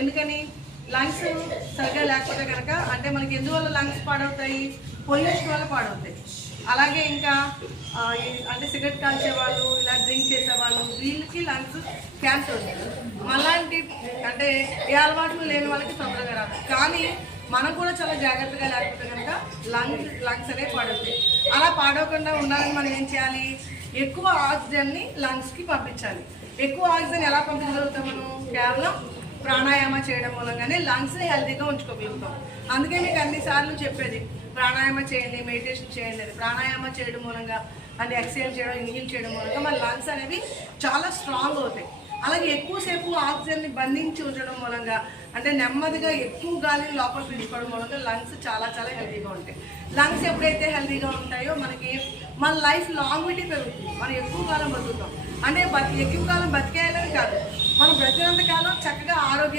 ఎందుకని లంగ్స్ సరిగ్గా లేకపోతే కనుక అంటే మనకి ఎందువల్ల లంగ్స్ పాడవుతాయి, పొల్యూషన్ వల్ల పాడవుతాయి. అలాగే ఇంకా అంటే సిగరెట్ కాల్చే వాళ్ళు, ఇలా డ్రింక్ చేసే వాళ్ళు, వీళ్ళకి లంగ్స్ క్యాన్సర్ వస్తుంది. అలాంటి అంటే ఏ అలవాట్లు లేని వాళ్ళకి తొందరగా రాదు. కానీ మనం కూడా చాలా జాగ్రత్తగా లేకపోతే కనుక లంగ్స్ అనేవి పాడవుతాయి. అలా పాడవకుండా ఉండాలని మనం ఏం చేయాలి, ఎక్కువ ఆక్సిజన్ని లంగ్స్కి పంపించాలి. ఎక్కువ ఆక్సిజన్ ఎలా పంపించగలుగుతాం మనం, కేవలం ప్రాణాయామ చేయడం మూలంగానే లంగ్స్ని హెల్తీగా ఉంచుకోగలుగుతాం. అందుకే మీకు అన్నిసార్లు చెప్పేది ప్రాణాయామ చేయండి, మెడిటేషన్ చేయండి అని. ప్రాణాయామ చేయడం మూలంగా అంటే ఎక్సైల్ చేయడం, ఇన్హేల్ చేయడం మూలంగా మన లంగ్స్ అనేవి చాలా స్ట్రాంగ్ అవుతాయి. అలాగే ఎక్కువసేపు ఆక్సిజన్ని బంధించి ఉంచడం మూలంగా అంటే నెమ్మదిగా ఎక్కువ గాలిని లోపల పీల్చుకోవడం మూలంగా లంగ్స్ చాలా చాలా హెల్తీగా ఉంటాయి. లంగ్స్ ఎప్పుడైతే హెల్తీగా ఉంటాయో మనకి మన లైఫ్ లాంగ్విటీ పెరుగుతుంది. మనం ఎక్కువ కాలం బతుకుతాం. అంటే ఎక్కువ కాలం బతికేయాలని కాదు, మనం బ్రతికినంత కాలం చక్కగా ఆరోగ్యంగా